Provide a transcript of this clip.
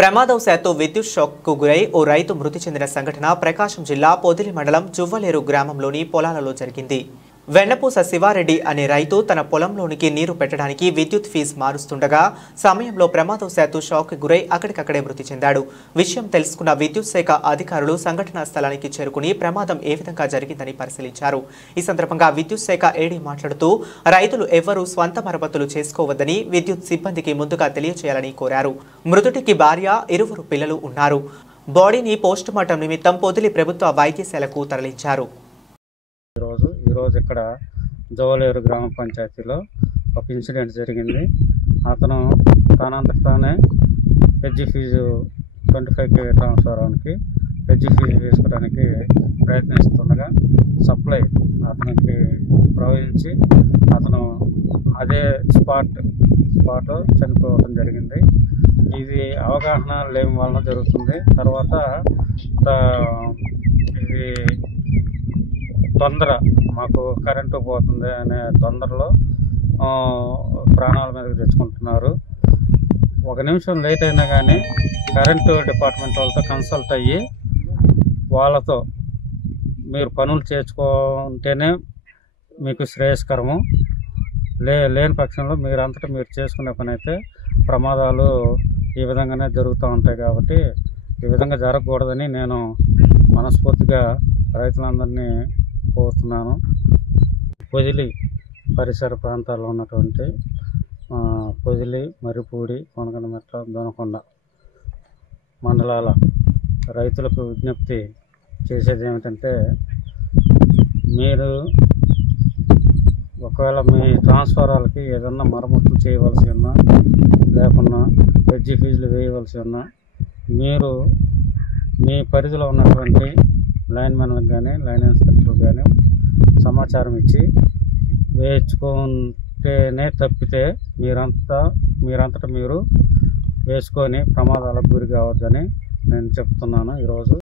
ప్రమాదవశాత్తు విద్యుత్ షాక్కు గురై ఓ రైతు మృతి చెందిన సంఘటన ప్రకాశం జిల్లా పొదిలి మండలం జువ్వలేరు గ్రామంలోని పొలాలలో జరిగింది. వెన్నపూస శివారెడ్డి అనే రైతు తన పొలంలోనికి నీరు పెట్టడానికి విద్యుత్ ఫీజు మారుస్తుండగా సమయంలో ప్రమాదవశాత్తు షాక్కు గురై అక్కడికక్కడే మృతి చెందాడు. విషయం తెలుసుకున్న విద్యుత్ శాఖ అధికారులు సంఘటనా స్థలానికి చేరుకుని ప్రమాదం ఏ విధంగా జరిగిందని పరిశీలించారు. ఈ సందర్భంగా విద్యుత్ శాఖ ఏడీ మాట్లాడుతూ రైతులు ఎవ్వరూ స్వంత మరమ్మతులు చేసుకోవద్దని విద్యుత్ సిబ్బందికి ముందుగా తెలియజేయాలని కోరారు. మృతుడికి భార్య, ఇరువురు పిల్లలు ఉన్నారు. బాడీని పోస్టుమార్టం నిమిత్తం పొదిలి ప్రభుత్వ వైద్యశాలకు తరలించారు. ఈరోజు ఇక్కడ జువ్వలేరు గ్రామ పంచాయతీలో ఒక ఇన్సిడెంట్ జరిగింది. అతను తనంతట తానే హెడ్జి ఫీజు 25K ట్రాన్స్ఫర్ అవడానికి హెడ్జి ఫీజు వేసుకోవడానికి ప్రయత్నిస్తుండగా సప్లై అతనికి ప్రవహించి అతను అదే స్పాట్లో చనిపోవడం జరిగింది. ఇది అవగాహన లేని వలన జరుగుతుంది. తర్వాత ఇది తొందర మాకు కరెంటు పోతుంది అనే తొందరలో ప్రాణాల మీదకి తెచ్చుకుంటున్నారు. ఒక నిమిషం లేట్ అయినా కానీ కరెంటు డిపార్ట్మెంట్ వాళ్ళతో కన్సల్ట్ అయ్యి వాళ్ళతో మీరు పనులు చేసుకుంటేనే మీకు శ్రేయస్కరము. లేని పక్షంలో మీరంతటా మీరు చేసుకునే పని అయితే ప్రమాదాలు ఈ విధంగానే జరుగుతూ ఉంటాయి. కాబట్టి ఈ విధంగా జరగకూడదని నేను మనస్ఫూర్తిగా రైతులందరినీ కోరుతున్నాను. పొదిలి పరిసర ప్రాంతాల్లో ఉన్నటువంటి పొదిలి, మర్రిపూడి, కొనకనమెట్ల, దొనకొండ మండలాల రైతులకు విజ్ఞప్తి చేసేది ఏమిటంటే, మీరు ఒకవేళ మీ ట్రాన్స్ఫారాలకి ఏదన్నా మరమ్మతులు చేయవలసి ఉన్నా లేకున్నా హెడ్జి ఫీజులు వేయవలసి ఉన్నా మీరు మీ పరిధిలో ఉన్నటువంటి లైన్మెన్లకు కానీ లైన్ ఇన్స్పెక్టర్లకు కానీ సమాచారం ఇచ్చి వేయించుకుంటేనే తప్పితే మీరంతటా మీరు వేసుకొని ప్రమాదాలకు గురి కావద్దని నేను చెప్తున్నాను ఈరోజు.